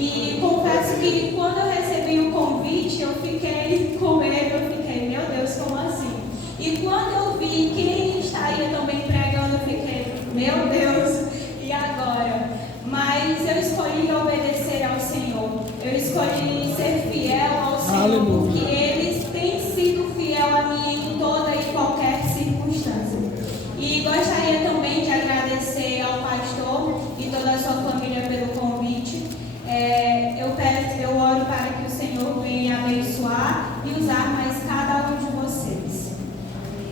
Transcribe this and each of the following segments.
E confesso que quando eu recebi o convite, eu fiquei com medo, eu fiquei, meu Deus, como assim? E quando eu vi quem estaria também pregando, eu fiquei, meu Deus, e agora? Mas eu escolhi obedecer ao Senhor, eu escolhi ser fiel ao Senhor, Aleluia. porque Ele tem sido fiel a mim em toda e qualquer circunstância. E gostaria também de agradecer ao pastor e toda a sua família pelo convite. Eu oro para que o Senhor venha abençoar e usar mais cada um de vocês.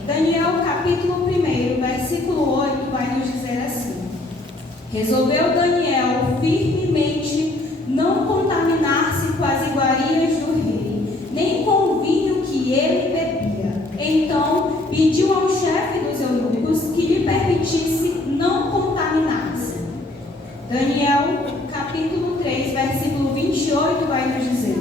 Daniel capítulo 1, versículo 8 vai nos dizer assim: resolveu Daniel firmemente não contaminar-se com as iguarias do rei, nem com o vinho que ele bebia. Então pediu ao chefe dos eunucos que lhe permitisse não contaminar-se. Daniel capítulo 3, versículo 28 vai nos dizer: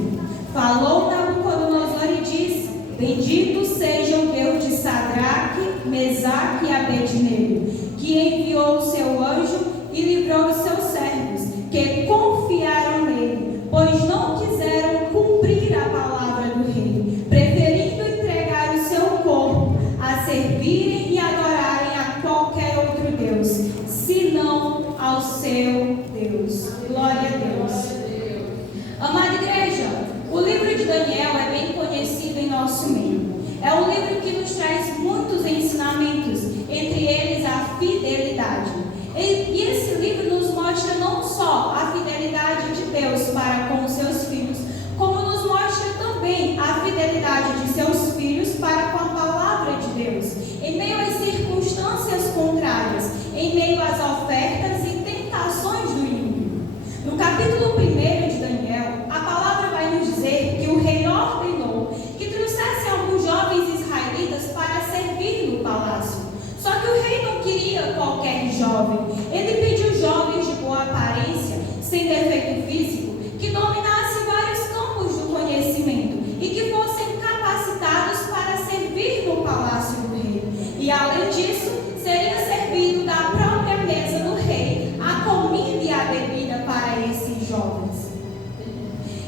falou Nabucodonosor e disse: bendito seja o Deus de Sadraque, Mesaque e Abednego, que enviou o seu anjo e livrou os seus servos, que confiaram nele, pois não quiseram cumprir a palavra do rei, preferindo entregar o seu corpo a servirem e adorarem a qualquer outro Deus, senão ao seu Deus. Glória a Deus. Amada igreja, o livro de Daniel é bem conhecido em nosso meio. É um livro que nos traz muitos ensinamentos, entre eles a fidelidade. E esse livro nos mostra não só a fidelidade de Deus para com os seus filhos, como nos mostra também a fidelidade de seus filhos para com a palavra de Deus, em meio às circunstâncias contrárias, em meio às ofertas e tentações do inimigo. No capítulo 1 de Daniel, a palavra vai nos dizer que o rei ordenou que trouxessem alguns jovens israelitas para servir no palácio. Só que o rei não queria qualquer jovem. Ele pediu jovens de boa aparência, sem defeito físico, que dominassem vários campos do conhecimento e que fossem capacitados para servir no palácio do rei. E além disso, seria servido da própria mesa do rei a comida e a bebida para esses jovens.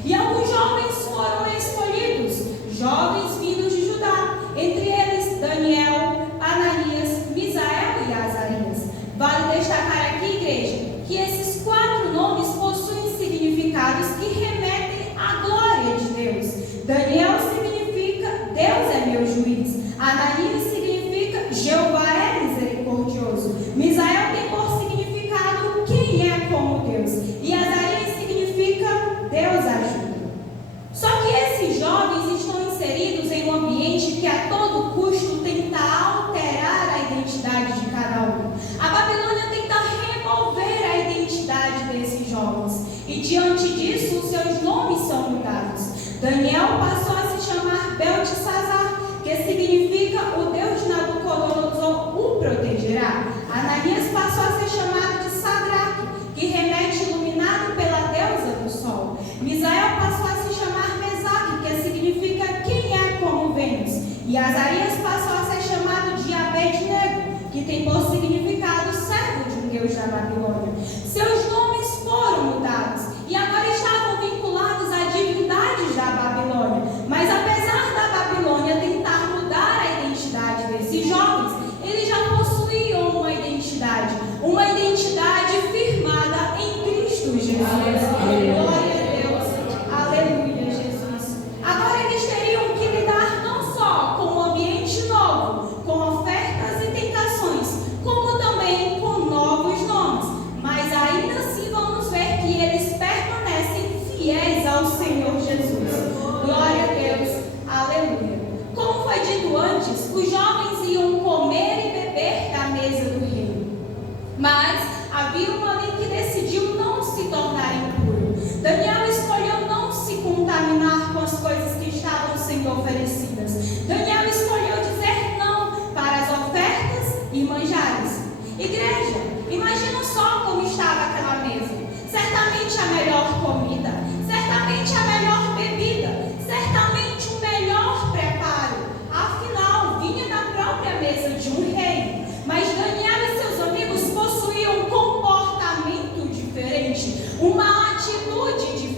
E alguns jovens foram escolhidos, jovens vindos de Judá, entre eles Daniel, Ananias, Misael e Azarias. Vale destacar aqui, igreja, que esses 4 nomes possuem significados que remetem à glória de Deus. Daniel significa Deus é meu juiz. Ananias significa Jeová é misericordioso. Misael tem por significado quem é como Deus. E Azarias significa Deus ajuda. Só que esses jovens estão inseridos em um ambiente que a todo custo tenta alterar a identidade de cada um. A Babilônia tenta remover a identidade desses jovens. E diante disso, os seus nomes são mudados. Daniel passou a se chamar Beltesazar, que significa o Deus de Nabucodonosor o protegerá. Ananias passou a ser chamado de Sadraque, que remete iluminado pela deusa do sol. Misael passou a se chamar Mesaque, que significa quem é como Vênus. E Azarias passou a ser chamado de Abednego, que tem por significado servo de um Deus da Babilônia. Seus nomes foram mudados e agora estavam vinculados a divindades da Babilônia. Mas apesar da Babilônia tentar mudar a identidade desses jovens, eles já possuíam uma identidade firmada em Cristo Jesus. Glória a Deus. Aleluia, Jesus. Agora eles teriam que lidar não só com um ambiente novo, com ofertas e tentações, como também com novos nomes. Mas ainda assim vamos ver que eles permanecem fiéis ao Senhor Jesus. Glória a Deus. Aleluia. Como foi dito antes, os jovens iam comer e beber da mesa do rei. Mas havia um ali que decidiu não se tornar impuro. Daniel escolheu não se contaminar com as coisas que estavam sendo oferecidas. Daniel escolheu dizer não para as ofertas e manjares. Igreja, imagina só como estava aquela mesa. Certamente a melhor comida, certamente a melhor bebida, certamente o melhor preparo. Afinal, vinha da própria mesa de um rei. Mas Daniel e seus amigos possuíam um comportamento diferente, uma atitude diferente.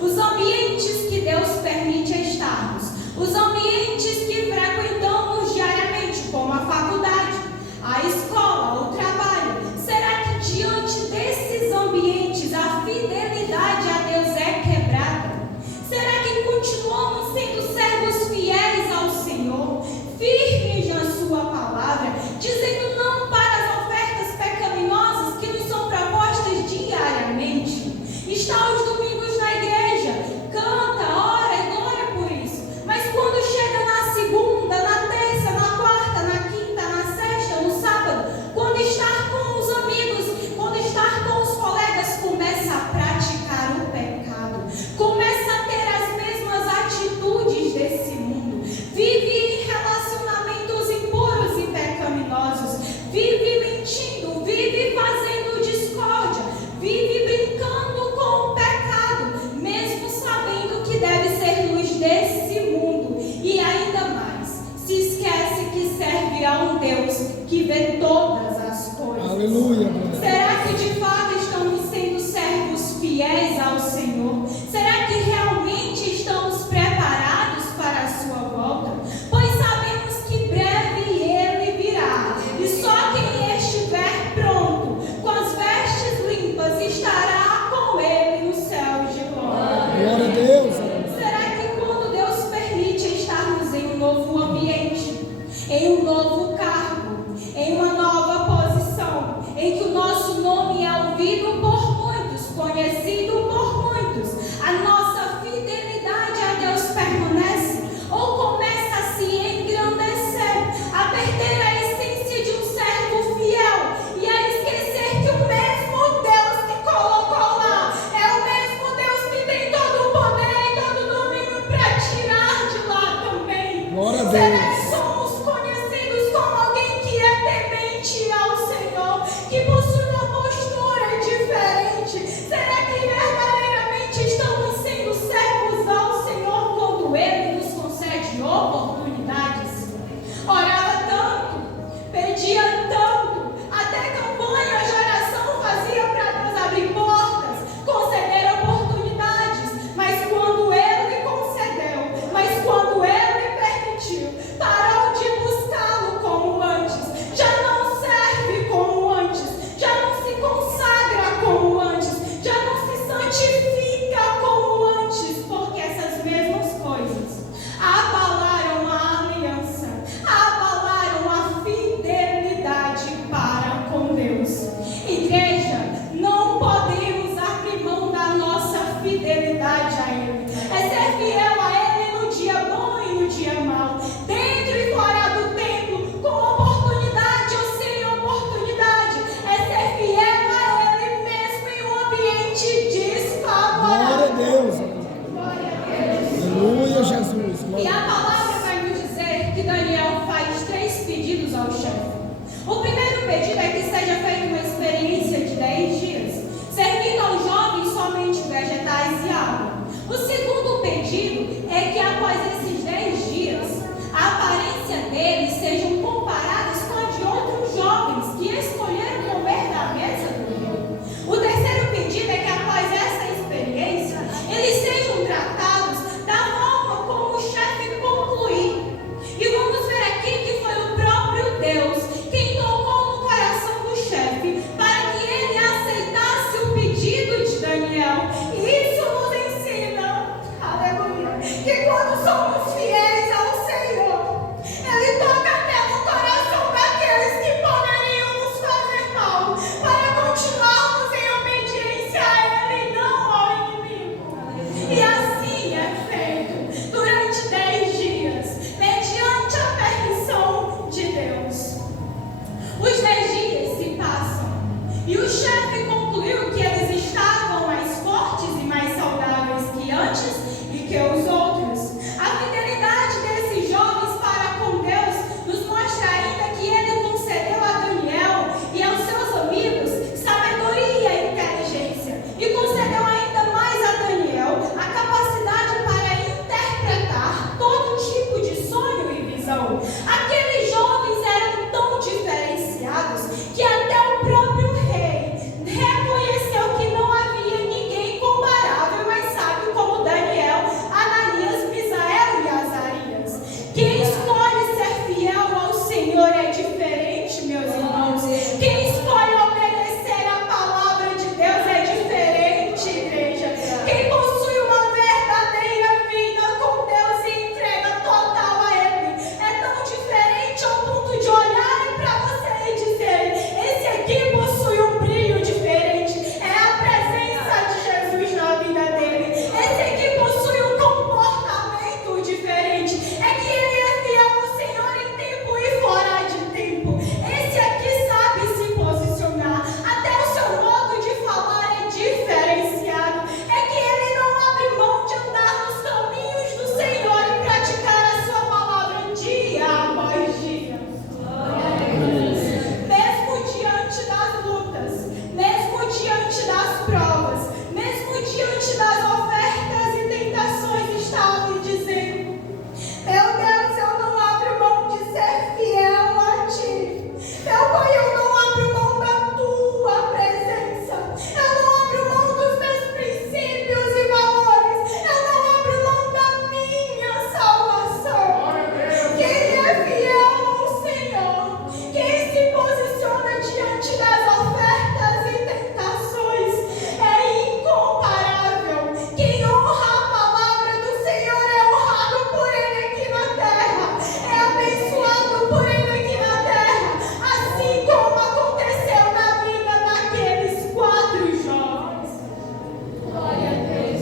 os ambientes que Deus permite estarmos, os ambientes que frequentamos diariamente, como a faculdade, a escola, o trabalho. Será que diante desses ambientes a fidelidade a Deus é quebrada? Será que continuamos sendo servos fiéis ao Senhor, firmes na sua palavra, dizendo não para as ofertas pecaminosas que nos são propostas diariamente? Está aos domingos na igreja, canta, ora e glória por isso, mas quando chega na segunda, na terça, na quarta, na quinta, na sexta, no sábado, quando estar com os amigos, quando estar com os colegas, começa a praticar o pecado, começa a ter as mesmas atitudes desse mundo, vive em relacionamentos impuros e pecaminosos, vive mentindo, vive fazendo discórdia, vive brincando com o pecado, mesmo sabendo que deve ser luz desse mundo, e ainda mais, se esquece que serve a um Deus que vê todas as coisas. Aleluia. Será que de fato estamos sendo servos fiéis ao Senhor? Será que realmente estamos preparados para a sua volta? Pois sabemos que breve Ele virá, e só quem estiver pronto, com as vestes limpas, estará com Ele nos céus de glória. Glória a Deus. Será que quando Deus permite estarmos em um novo ambiente, em um novo cargo, em uma nova posição, em que o nosso nome é ouvido por muitos, conhecido por muitos, a nossa fidelidade a Deus permanece ou começa a se engrandecer, a perder a essência de um servo fiel e a esquecer que o mesmo Deus que colocou lá é o mesmo Deus que tem todo o poder e todo o domínio para tirar de lá também? Glória a Será Deus. que somos conhecidos como alguém que é temente ao Senhor, que possui uma postura diferente? Será que verdadeiramente estamos sendo servos ao Senhor quando Ele nos concede oportunidades? Orava tanto, pedia tanto, até campanha de oração fazia para Deus abrir portas, conceder oportunidades, mas quando Ele concedeu, mas quando Ele permitiu, parou de buscá-lo como antes, já não serve como antes, já não se consagra como antes, já não se santifica como antes, porque essas mesmas coisas abalaram a aliança, abalaram a fidelidade para com Deus. Igreja, não podemos abrir mão da nossa fidelidade a Ele. É ser fiel a Ele no dia bom e no dia mau, dentro e fora do templo, com oportunidade ou sem oportunidade. É ser fiel a Ele mesmo em um ambiente desfavorável. Glória a Deus. Glória a Deus. Aleluia, Jesus. E Glória. a palavra vai nos dizer que Daniel faz 3 pedidos ao chefe. O primeiro pedido é que seja feita uma experiência de 10 dias, servindo aos jovens somente vegetais e água.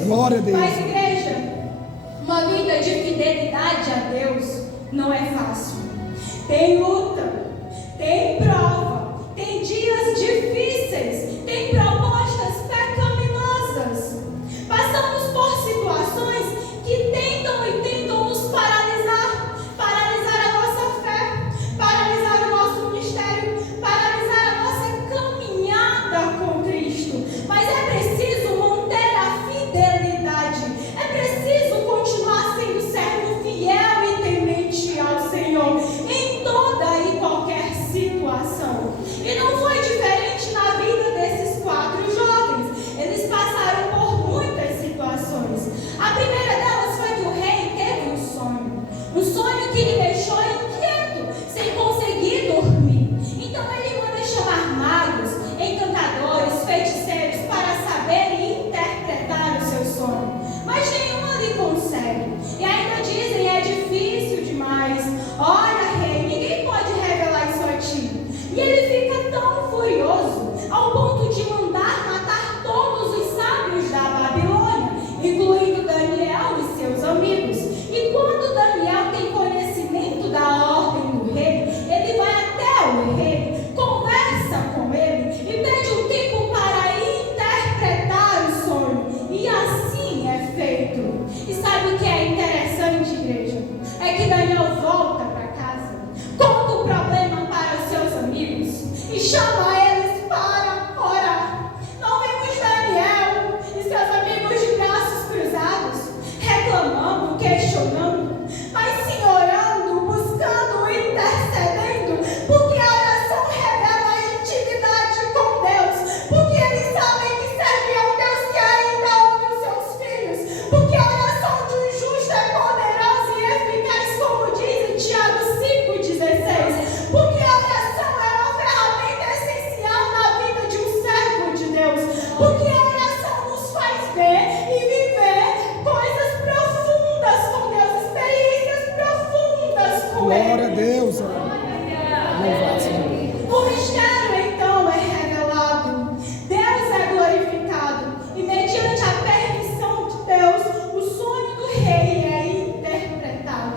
Glória a Deus. Mas, igreja, uma vida de fidelidade a Deus não é fácil. Tem luta, tem prova, tem dias difíceis, tem propostas pecaminosas. Passamos por situações que tentam nos paralisar, paralisar a nossa fé, paralisar o nosso ministério, paralisar a nossa caminhada com Cristo. Mas é preciso manter a fidelidade, é preciso continuar sendo servo fiel e temente ao Senhor em toda e qualquer situação. E não foi diferente na vida desses 4 jovens. Eles passaram por muitas situações. A primeira delas foi que o rei teve um sonho que lhe deixou inquieto, sem conseguir dormir. Então ele manda chamar magos, encantadores, feiticeiros para saber e interpretar o seu sonho. Mas nenhum ali consegue. E ainda dizem, é difícil demais. Olha, rei, ninguém pode revelar isso a ti. E ele fica tão furioso, ao ponto de mandar matar todos os sábios da Babilônia, incluindo Daniel e seus amigos. E quando Daniel tem conhecimento da ordem do rei, ele vai até o rei, conversa com ele e pede um tempo para interpretar o sonho. E assim é feito. E sabe o que é interessante, igreja? É que Daniel volta para casa, conta o problema para os seus amigos e chama eles para orar. Não vemos Daniel e seus amigos de braços cruzados, reclamando, questionando, mas sim orando, buscando, intercedendo, porque a oração revela a intimidade com Deus, porque eles sabem que serve a um Deus que ainda ouve os seus filhos, porque a oração de um justo é poderosa e eficaz, como diz em Tiago 5,16, porque a oração é uma ferramenta essencial na vida de um servo de Deus, porque a oração nos faz ver e viver coisas profundas com Deus, experiências profundas com Ele. Glória a Deus. Louvado seja. O mistério então é revelado, Deus é glorificado e mediante a permissão de Deus, o sonho do rei é interpretado.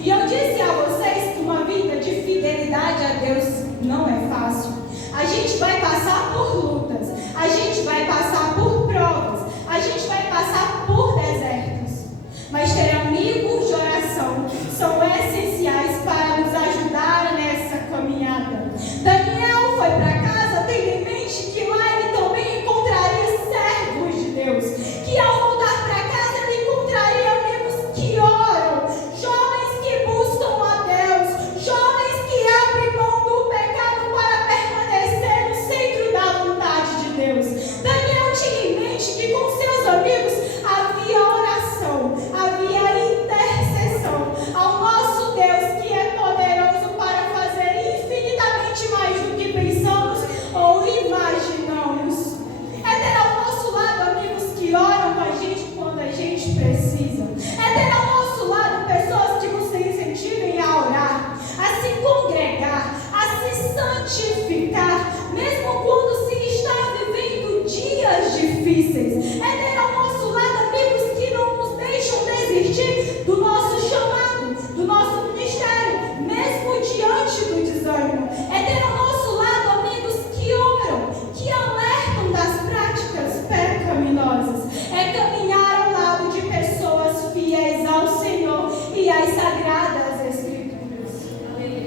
E eu disse a vocês que uma vida de fidelidade a Deus não é fácil. A gente vai passar por lutas, a gente vai passar por provas, a gente vai passar por desertos. Mas ter amigos de oração são essenciais para nos ajudar nessa caminhada. Daniel foi para casa tendo em mente que lá ele também encontraria servos de Deus, que ao voltar para casa ele encontraria amigos que oram, jovens que buscam a Deus, jovens que abrem mão do pecado para permanecer no centro da vontade de Deus. Daniel tinha em mente que com seus amigos havia oração, havia intercessão ao nosso Deus, que é poderoso para fazer infinitamente mais do que pensamos ou imaginamos. É ter ao nosso lado amigos que oram com a gente quando a gente precisa. É ter ao nosso lado pessoas que nos incentivem a orar, a se congregar, a se santificar, mesmo quando se está vivendo dias difíceis. É ter ao nosso lado amigos que não nos deixam desistir do nosso chamado, do nosso ministério, mesmo diante do desânimo. É ter ao nosso lado amigos que oram, que alertam das práticas pecaminosas. É caminhar ao lado de pessoas fiéis ao Senhor e às sagradas Escrituras.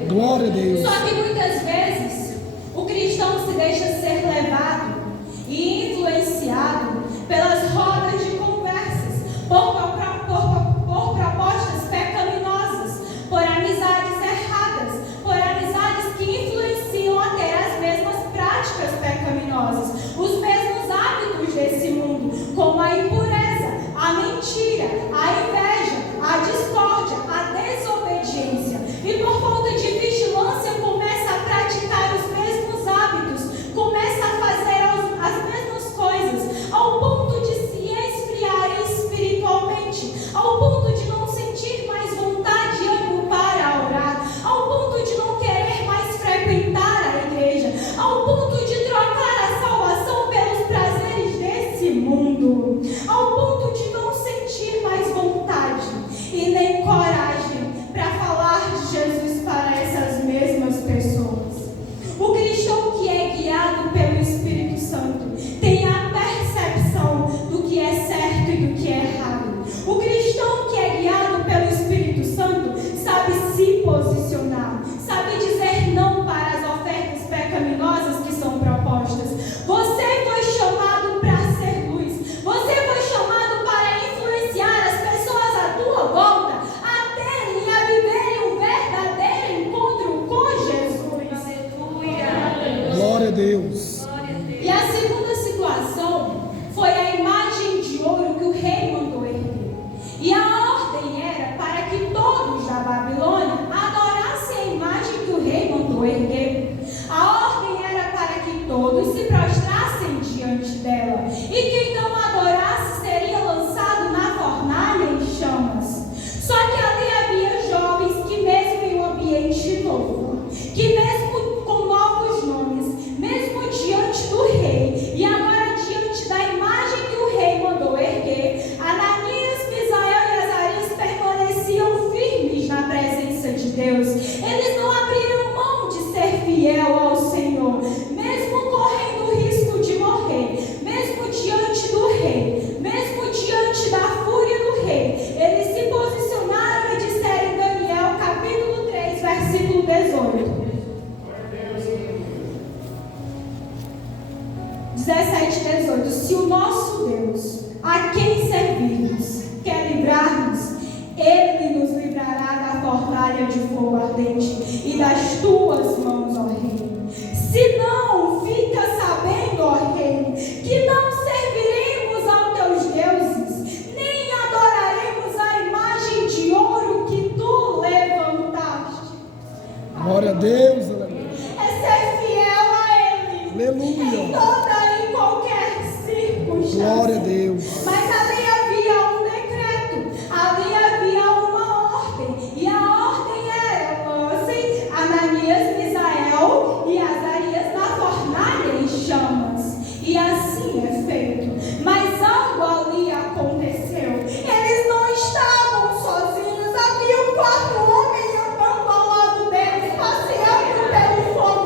Glória a Deus. Só que muitas vezes o cristão se deixa ser levado e influenciado pelas rodas de conversas, por propostas pecaminosas, por amizades erradas, por amizades que influenciam até as mesmas práticas pecaminosas, os mesmos hábitos desse mundo, como a impureza, a mentira, a inveja, a discórdia, a desobediência. E por falta de vigilância começa a praticar os mesmos hábitos, começa a fazer as mesmas coisas, ao ponto de se esfriar espiritualmente, ao ponto de não sentir mais vontade e ânimo para orar, ao ponto de não querer mais frequentar a igreja, ao ponto de trocar a salvação pelos prazeres desse mundo, ao ponto de fornalha de fogo ardente e das tuas mãos, ó Rei. Se não, fica sabendo, ó Rei, que não serviremos aos teus deuses, nem adoraremos a imagem de ouro que tu levantaste. Glória a Deus, aleluia. É ser fiel a Ele. Aleluia. Em toda e qualquer circunstância. Glória a Deus. Mas ali havia um decreto, ali havia uma ordem, e a ordem era: lancem Ananias, Misael e Azarias na fornalha em chamas. E assim é feito. Mas algo ali aconteceu. Eles não estavam sozinhos, havia um quarto homem andando ao lado deles, passeando pelo fogo,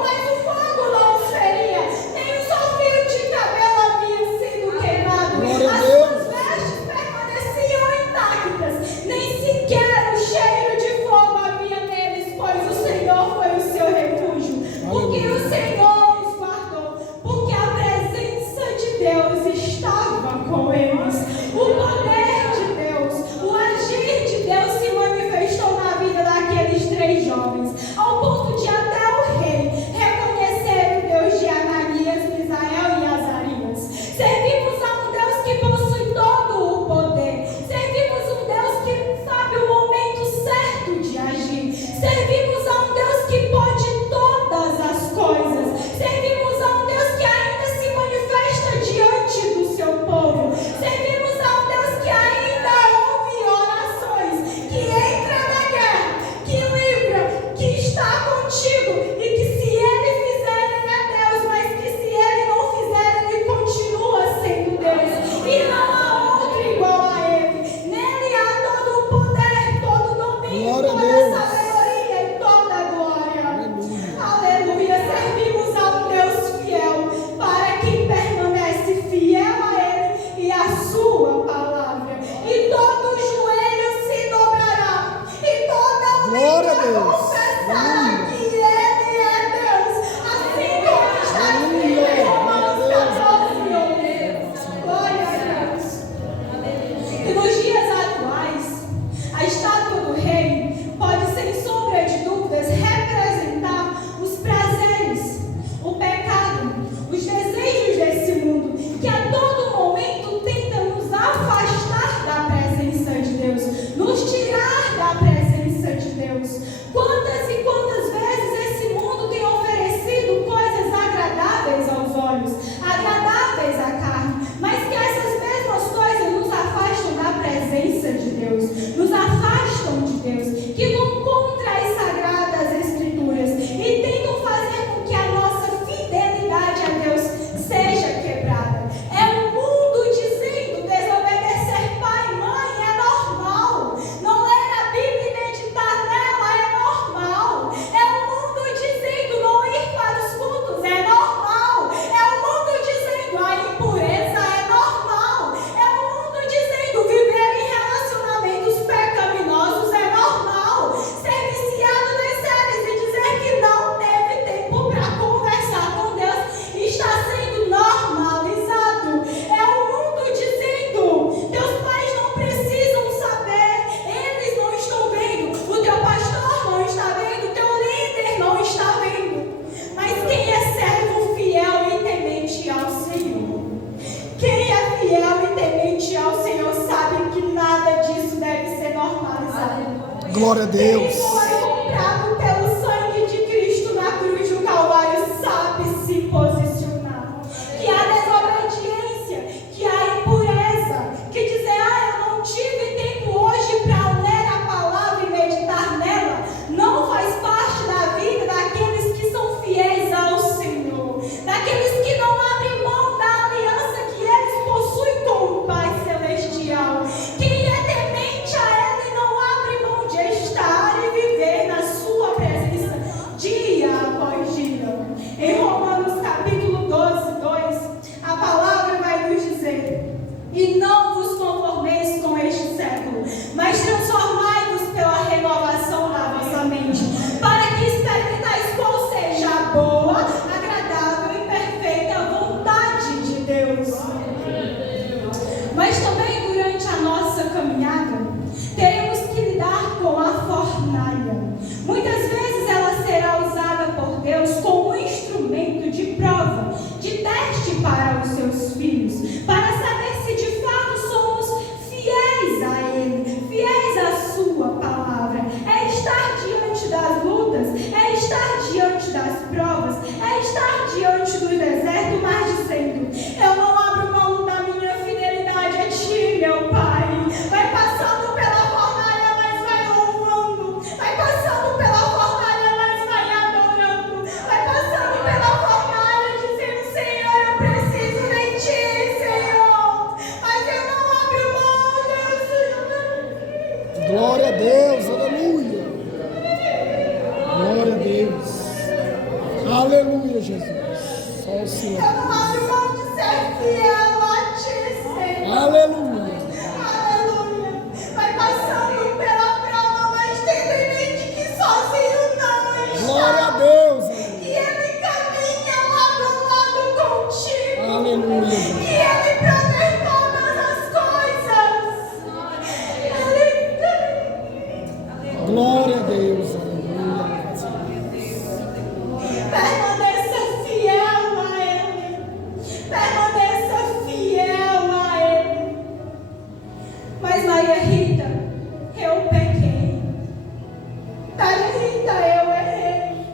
mas o fogo não os feria, nem um só fio de cabelo havia sido queimado. Glória a As Deus. suas vestes permaneciam intactas, nem sequer o cheiro de fogo havia neles, pois o Senhor foi o seu refúgio. Porque o Senhor os guardou, porque a presença de Deus estava com eles. O poder de Deus, o agir de Deus se manifestou na vida daqueles 3 jovens, ao ponto de até o rei reconhecer o Deus de Ananias, Misael e Azarias. Servimos a um Deus que possui todo o poder. Servimos um Deus que sabe o momento certo de agir. Servimos a um Deus que pode todas as coisas. Servimos a um Deus que ainda se manifesta diante do seu povo. Servimos a um Deus que ainda ouve orações, que entra na guerra, que livra, que está contigo, e que se Ele fizer, Ele é Deus, mas que se Ele não fizer, Ele continua sendo Deus. E não há outro igual a Ele. Nele há todo o poder, todo o domínio, Glória a toda Deus. a sabedoria e toda a glória. Aleluia. Aleluia. Servimos a um Deus fiel, para quem permanece fiel a Ele e a sua palavra. E todo joelho se dobrará, e toda Glória a língua Deus. confessará Aleluia. que Ele é Deus, assim como está escrito em Romanos 14:11. Glória a Deus. E nos dias atuais, a estátua do rei pode, sem sombra de dúvidas, representar os prazeres, o pecado, os desejos desse mundo, que a todo momento tenta nos afastar da presença de Deus, nos tirar da presença de Deus. Quantas e quantas vezes esse mundo tem oferecido coisas agradáveis aos olhos, agradáveis à carne, mas que essas mesmas coisas nos afastam da presença de Deus, nos afastam de Deus, que vão contra as sagradas escrituras e tentam fazer com que a nossa fidelidade a Deus seja quebrada. É o mundo dizendo: desobedecer pai e mãe é normal, não ler a Bíblia e meditar nela é normal. É o mundo dizendo: não ir para os cultos é normal. É o mundo dizendo: a impureza é normal. É o mundo dizendo: viver em relacionamentos pecaminosos é normal. Ser viciado nas séries e dizer que não teve tempo para conversar com Deus está sendo normalizado. É o mundo dizendo: teus pais não precisam saber, eles não estão vendo, o teu pastor não está vendo, o teu líder não está vendo. Mas quem é servo fiel e temente ao Senhor, quem é fiel e temente ao Senhor, sabe que nada disso deve ser normalizado. Glória a Deus. Quem foi comprado pelo sangue de Cristo na cruz do Calvário sabe se posicionar. Que a desobediência, que a impureza, que dizer: eu não tive tempo hoje para ler a palavra e meditar nela, não faz parte da vida daqueles que são fiéis ao Senhor, daqueles que não abrem mão da aliança que eles possuem com o Pai Celestial. Quem é temente a Ele não abre mão de estar e viver Deus, aleluia. Glória a Deus. Aleluia, Jesus. Só o Senhor. Eu não abro mão de ser fiel a ti, Senhor. Aleluia. Aleluia. Vai passando pela prova, mas tendo em mente que sozinho não está. Glória a Deus. Que Ele caminha lado a lado contigo. Aleluia. Que Ele provê todas as coisas. Glória a Deus. Aleluia. Permaneça fiel a Ele. Permaneça fiel a Ele. Mas Maria Rita, eu pequei. Maria Rita, eu errei.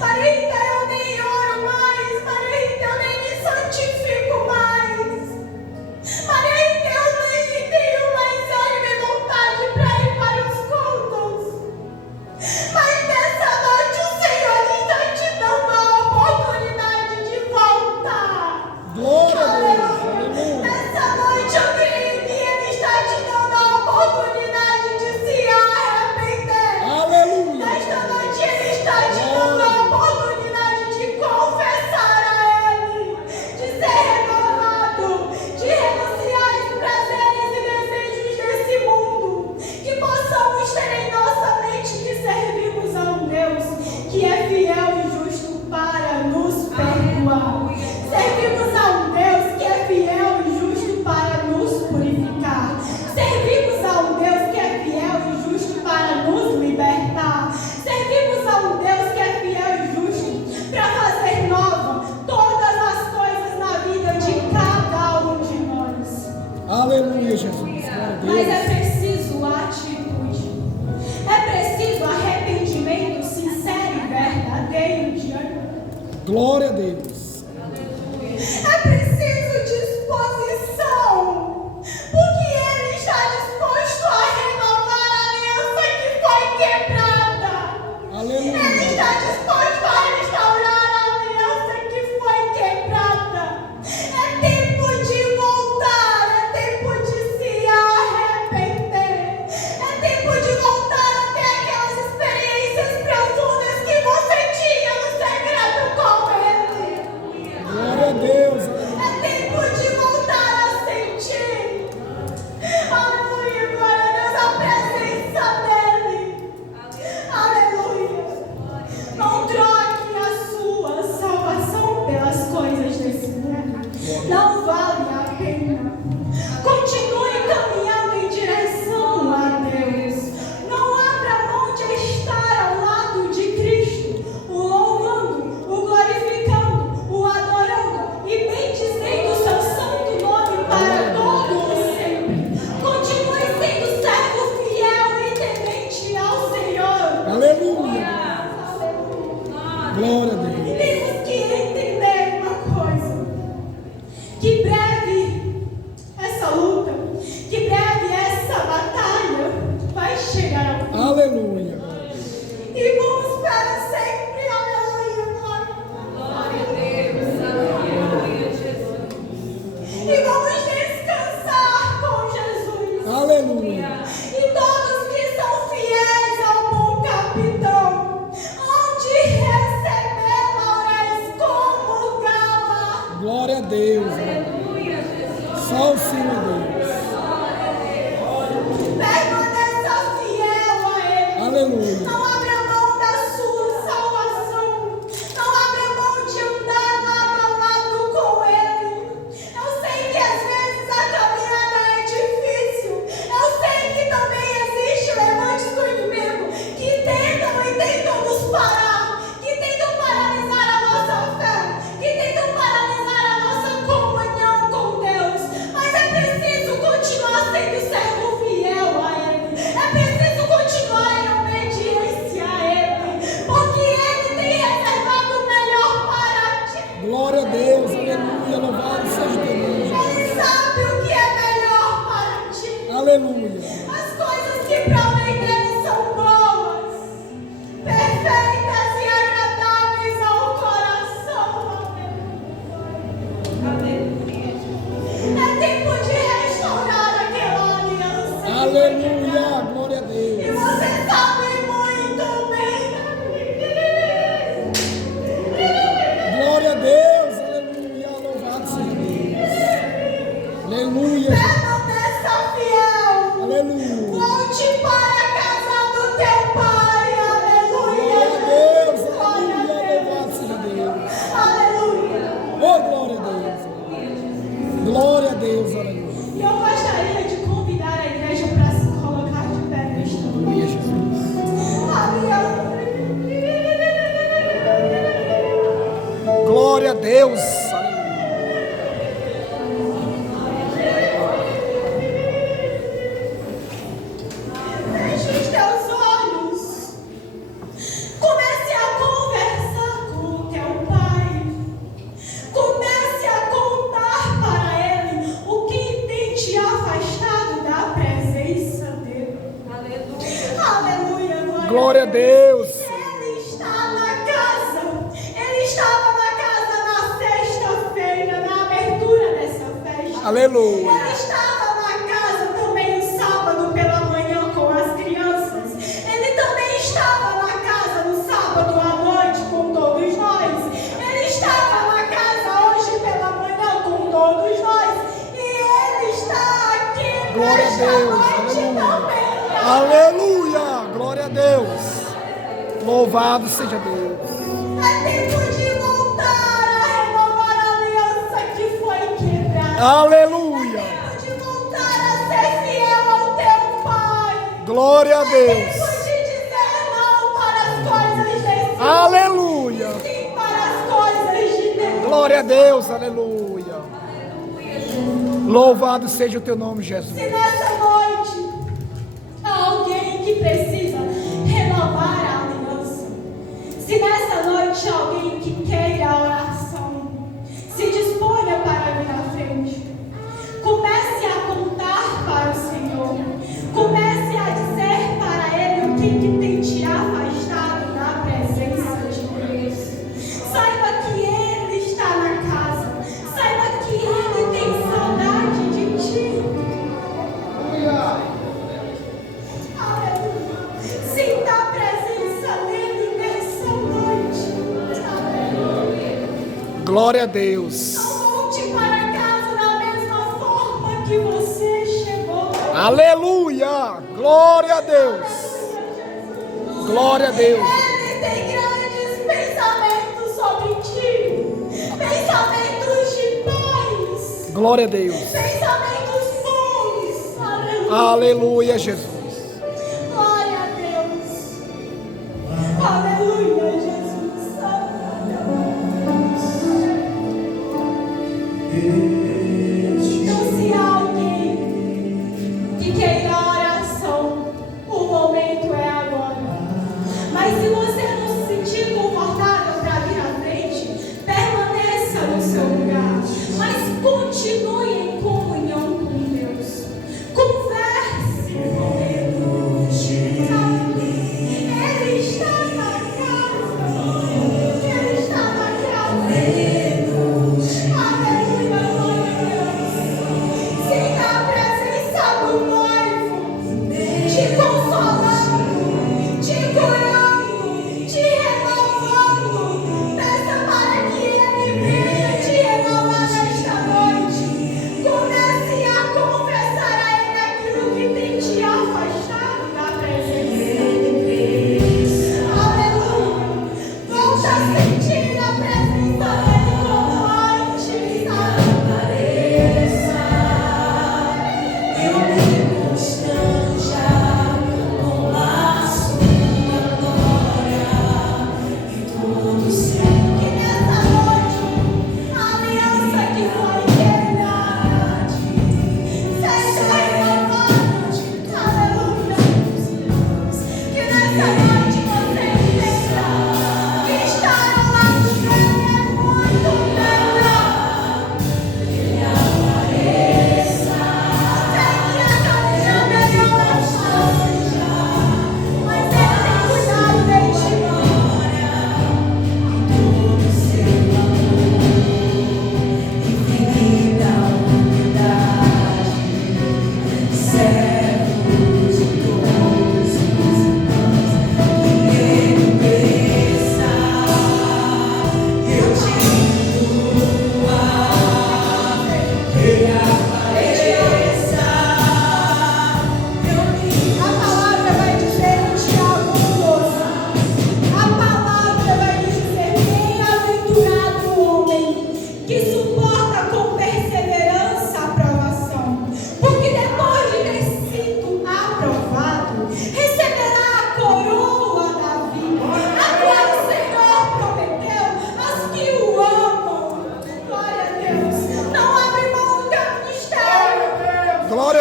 Maria Rita, eu nem oro mais. Maria Rita, eu nem me santifico mais. Maria Rita, eu nem tenho mais ânimo e vontade para ir para os cultos. Mas nessa noite o Senhor está te dando a oportunidade de voltar. Glória a Deus. Nessa noite eu creio que Ele está te dando a oportunidade de se arrepender. Aleluia. Nesta noite Ele está te dando a oportunidade de confessar a Ele, de ser renovado, de renunciar aos prazeres e desejos desse mundo. Que possamos ter em nossa mente que servimos a um Deus que é fiel e justo para nos perdoar. Servimos a um Deus que é fiel e justo para nos purificar. Servimos a um Deus que é fiel e justo para nos libertar. Servimos a um Deus que é fiel e justo para fazer nova todas as coisas na vida de cada um de nós. Aleluia, Jesus. Glória a Mas é Deus. preciso atitude. É preciso arrependimento sincero e verdadeiro diante. Glória a Deus. É preciso disposição, porque Ele está disposto a renovar a aliança que foi quebrada. Ele Aleluia. está disposto a restaurar a aliança que foi quebrada. É tempo de voltar, é tempo de se arrepender. É tempo de voltar até aquelas experiências profundas que você tinha no segredo com Ele. Glória a Deus. É tempo de voltar a sentir, aleluia, glória a Deus, a presença dEle. Aleluia. Não troque a sua salvação pelas coisas desse mundo. Não vale a pena. Continue caminhando em direção a Deus. Não abra mão de estar ao lado de Cristo, o louvando, o glorificando, o adorando e bendizendo o seu santo nome para todo o sempre. Continue sendo servo fiel e temente ao Senhor. Aleluia. Glória a Deus. E temos que entender uma coisa: que breve essa luta, que breve essa batalha vai chegar ao fim. Aleluia. E vamos para sempre, aleluia, glória. E vamos descansar com Jesus. Aleluia. E todos que são fiéis ao bom capitão, onde recebê-la como gala. Glória a Deus. Só o Senhor Deus. Permaneça fiel a Ele. Aleluia. Não abra mão da sua salvação. Não abra mão de andar lado a lado com Ele. Eu sei que às vezes a caminhada é difícil. Eu sei que Aleluia. Permaneça fiel. Aleluia. Volte para a casa do teu pai. Aleluia. Glória a Deus. Aleluia. Louvado seja Deus. Aleluia. Oh, glória a Deus. Glória a Deus. Aleluia. E eu gostaria de convidar a igreja para se colocar de pé neste momento. Aleluia, Jesus. Glória a Deus. Feche os teus olhos. Comece a conversar com o teu pai. Comece a contar para ele o que tem te afastado da presença dele. Aleluia. Glória a Deus. Ele está na casa. Ele estava na casa na sexta-feira, na abertura dessa festa. Aleluia. Ele estava na casa também no sábado pela manhã com as crianças. Ele também estava na casa no sábado à noite com todos nós. Ele estava na casa hoje pela manhã com todos nós. E ele está aqui Glória a nesta Deus. noite também. Aleluia. Glória a Deus. Louvado seja Deus. É tempo de voltar a renovar a aliança que foi quebrada. Aleluia. É tempo de voltar a ser fiel ao teu pai. Glória a É Deus. tempo de dizer não para as coisas desse Aleluia. mundo, sim para as coisas de Deus. Glória a Deus. Aleluia. Louvado seja o teu nome, Jesus. Se nessa noite há alguém que precisa renovar a aliança, se nessa noite há alguém que queira a oração, se disponha para vir à frente. Comece a contar para o Senhor. Comece a dizer para Ele o que tem te afastado da presença de Deus. Saiba que Ele está na casa. Saiba que Ele tem saudade de ti. Aleluia. Sinta a presença dEle nessa noite. Aleluia. Glória a Deus. Não volte para casa da mesma forma que você chegou. Aleluia. Glória a Deus. Glória a Deus. Ele tem grandes pensamentos sobre ti. Pensamentos de paz. Glória a Deus. Pensamentos bons. Aleluia. Aleluia, Jesus. Glória a Deus. Aleluia, Jesus. Então, se há alguém que queira oração, o momento é agora. Mas se você não se sentir confortável para vir à frente, permaneça no seu lugar. Mas continue em comunhão com Deus. Converse com Ele. Ele está na casa. Ele está na casa. Aleluia, glória a Deus. Sinta a presença do noivo, te consolando, te curando, te renovando. Peça para que Ele venha te renovar nesta noite.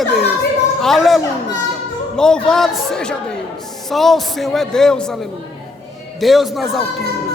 a Deus. Aleluia. Louvado seja Deus. Só o Senhor é Deus, aleluia. Deus nas alturas.